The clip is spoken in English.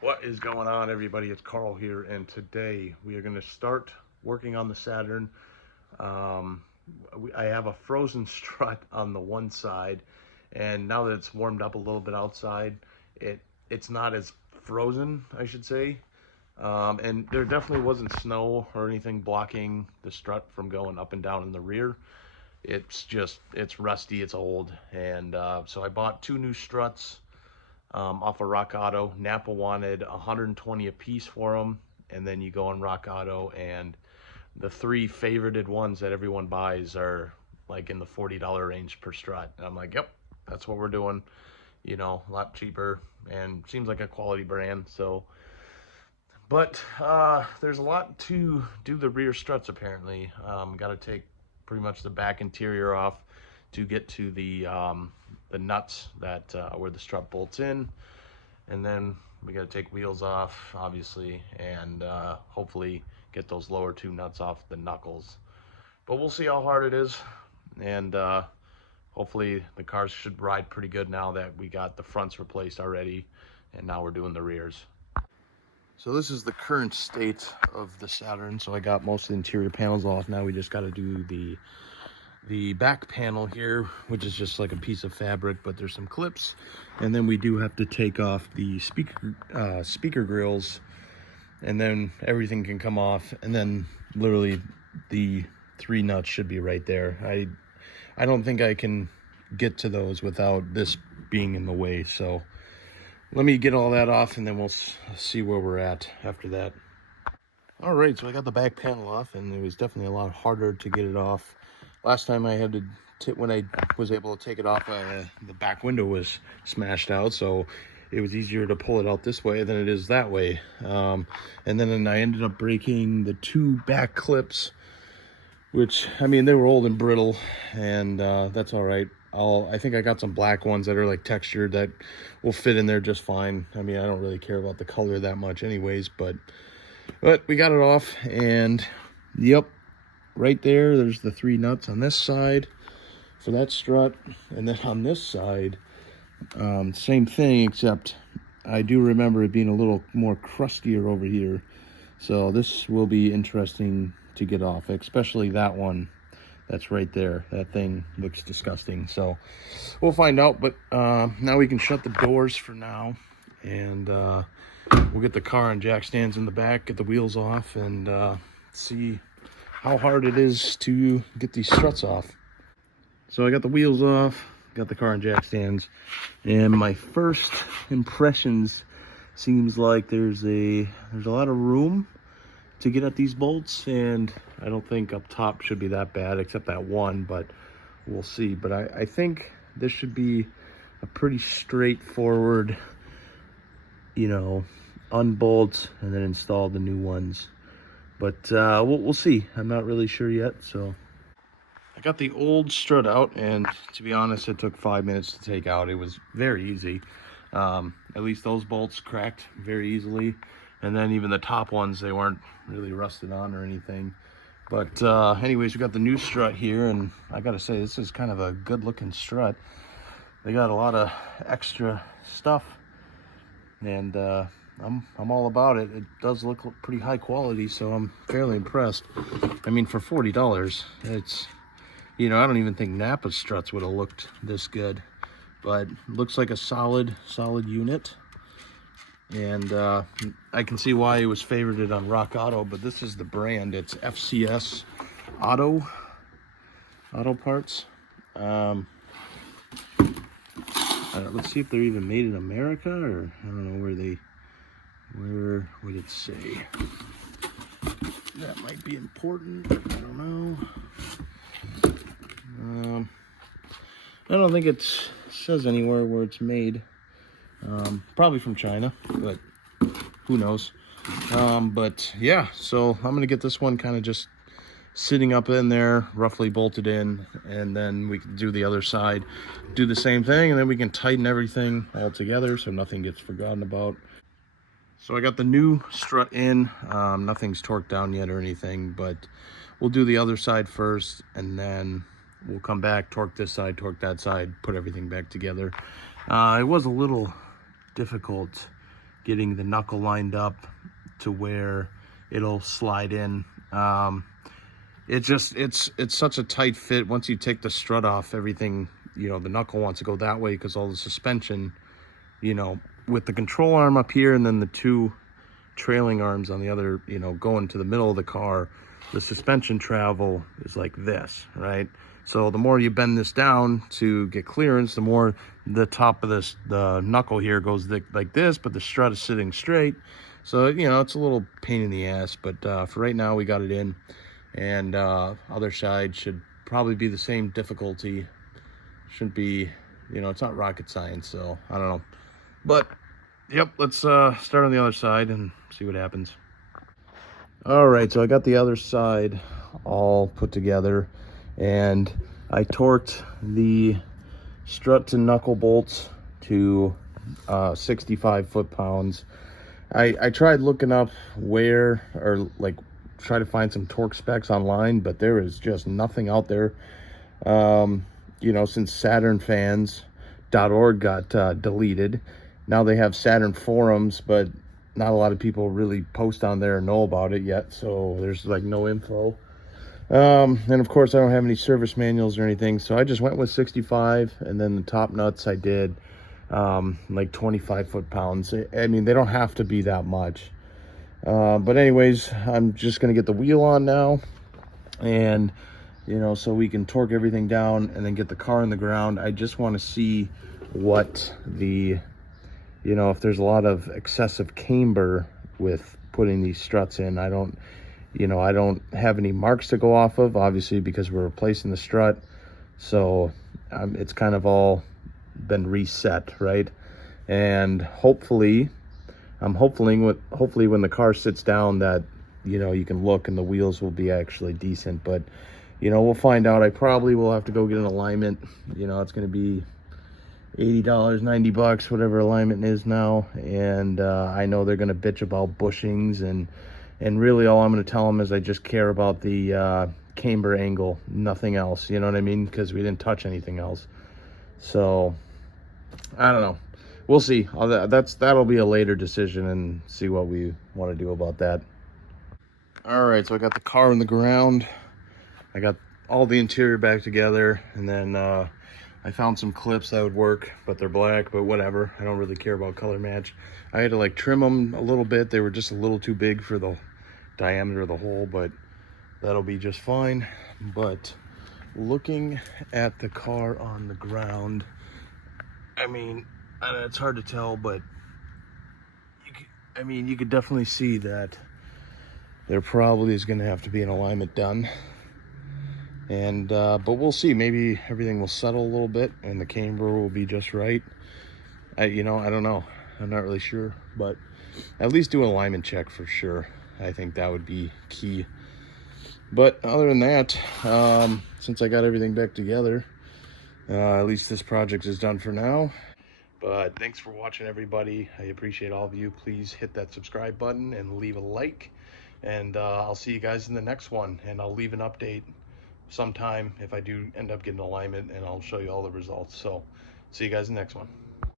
What is going on, everybody? It's Carl here, and today we are going to start working on the Saturn. Um, I have a frozen strut on the one side, and now that it's warmed up a little bit outside, it's not as frozen, I should say. And there definitely wasn't snow or anything blocking the strut from going up and down in the rear. It's rusty, it's old, and so I bought two new struts off of Rock Auto. Napa wanted 120 a piece for them, and then you go on Rock Auto, and the three favorited ones that everyone buys are like in the $40 range per strut. And I'm like, yep, that's what we're doing. You know, a lot cheaper and seems like a quality brand. So, but there's a lot to do the rear struts apparently. Got to take pretty much the back interior off to get to the nuts that where the strut bolts in, and then we got to take wheels off, obviously, and hopefully get those lower two nuts off the knuckles. But we'll see how hard it is, and hopefully the cars should ride pretty good now that we got the fronts replaced already, and now we're doing the rears. So this is the current state of the Saturn. So I got most of the interior panels off. Now we just got to do the back panel here, which is just like a piece of fabric, but there's some clips, and then we do have to take off the speaker grills, and then everything can come off, and then literally the three nuts should be right there. I don't think I can get to those without this being in the way, so let me get all that off, and then we'll see where we're at after that. All right, so I got the back panel off, and it was definitely a lot harder to get it off. Last time I had to, when I was able to take it off, the back window was smashed out, so it was easier to pull it out this way than it is that way. And then I ended up breaking the two back clips, which, I mean, they were old and brittle, and that's all right. I think I got some black ones that are like textured that will fit in there just fine. I mean, I don't really care about the color that much anyways, but we got it off, and yep, right there's the three nuts on this side for that strut, and then on this side, same thing, except I do remember it being a little more crustier over here. So this will be interesting to get off, especially that one that's right there. That thing looks disgusting, so we'll find out. But now we can shut the doors for now, and we'll get the car and jack stands in the back, get the wheels off, and see how hard it is to get these struts off. So I got the wheels off, got the car and jack stands, and my first impressions seems like there's a lot of room to get at these bolts, and I don't think up top should be that bad, except that one, but we'll see. But I think this should be a pretty straightforward, you know, unbolt and then install the new ones. But we'll see. I'm not really sure yet. So I got the old strut out, and to be honest, it took 5 minutes to take out. It was very easy. At least those bolts cracked very easily, and then even the top ones, they weren't really rusted on or anything. But anyways, we got the new strut here, and I gotta say, this is kind of a good looking strut. They got a lot of extra stuff, and I'm all about it. It does look pretty high quality, so I'm fairly impressed. I mean, for $40, it's, you know, I don't even think Napa struts would have looked this good, but looks like a solid unit. And I can see why it was favorited on Rock Auto, but this is the brand. It's FCS Auto Parts. Let's see if they're even made in America, or I don't know where would it say? That might be important. I don't know. I don't think it says anywhere where it's made. Probably from China, but who knows. But yeah, so I'm gonna get this one kind of just sitting up in there, roughly bolted in, and then we can do the other side, do the same thing, and then we can tighten everything all together so nothing gets forgotten about. So I got the new strut in. Nothing's torqued down yet or anything, but we'll do the other side first, and then we'll come back, torque this side, torque that side, put everything back together. It was a little difficult getting the knuckle lined up to where it'll slide in. It's such a tight fit. Once you take the strut off, everything, you know, the knuckle wants to go that way because all the suspension, you know, with the control arm up here and then the two trailing arms on the other, you know, going to the middle of the car, the suspension travel is like this, right? So the more you bend this down to get clearance, the more the top of the knuckle here goes like this, but the strut is sitting straight. So, you know, it's a little pain in the ass, but for right now we got it in. And other side should probably be the same difficulty. Shouldn't be, you know, it's not rocket science, so I don't know. But yep, let's start on the other side and see what happens. All right, so I got the other side all put together, and I torqued the strut to knuckle bolts to 65 foot-pounds. I tried looking up where, or like try to find some torque specs online, but there is just nothing out there. You know, since SaturnFans.org got deleted, now they have Saturn forums, but not a lot of people really post on there and know about it yet, so there's like no info. And of course I don't have any service manuals or anything, so I just went with 65, and then the top nuts I did like 25 foot-pounds. I mean, they don't have to be that much. But anyways, I'm just gonna get the wheel on now, and you know, so we can torque everything down and then get the car in the ground. I just want to see what the, you know, if there's a lot of excessive camber with putting these struts in. I don't, you know, I don't have any marks to go off of, obviously, because we're replacing the strut. So it's kind of all been reset, right? And hopefully, hopefully when the car sits down that, you know, you can look and the wheels will be actually decent. But, you know, we'll find out. I probably will have to go get an alignment. You know, it's going to be $80, 90 bucks, whatever alignment is now. And I know they're going to bitch about bushings, and really all I'm going to tell them is I just care about the camber angle, nothing else. You know what I mean? Because we didn't touch anything else. So I don't know. We'll see. That'll be a later decision, and see what we want to do about that. All right, so I got the car in the ground. I got all the interior back together, and then I found some clips that would work, but they're black, but whatever. I don't really care about color match. I had to like trim them a little bit. They were just a little too big for the diameter of the hole, but that'll be just fine. But looking at the car on the ground, I mean, it's hard to tell, but you could definitely see that there probably is going to have to be an alignment done. And but we'll see. Maybe everything will settle a little bit and the camber will be just right. You know, I don't know. I'm not really sure, but at least do an alignment check for sure. I think that would be key. But other than that, since I got everything back together, at least this project is done for now. But thanks for watching, everybody. I appreciate all of you. Please hit that subscribe button and leave a like. And I'll see you guys in the next one. And I'll leave an update sometime if I do end up getting alignment, and I'll show you all the results. So see you guys in the next one.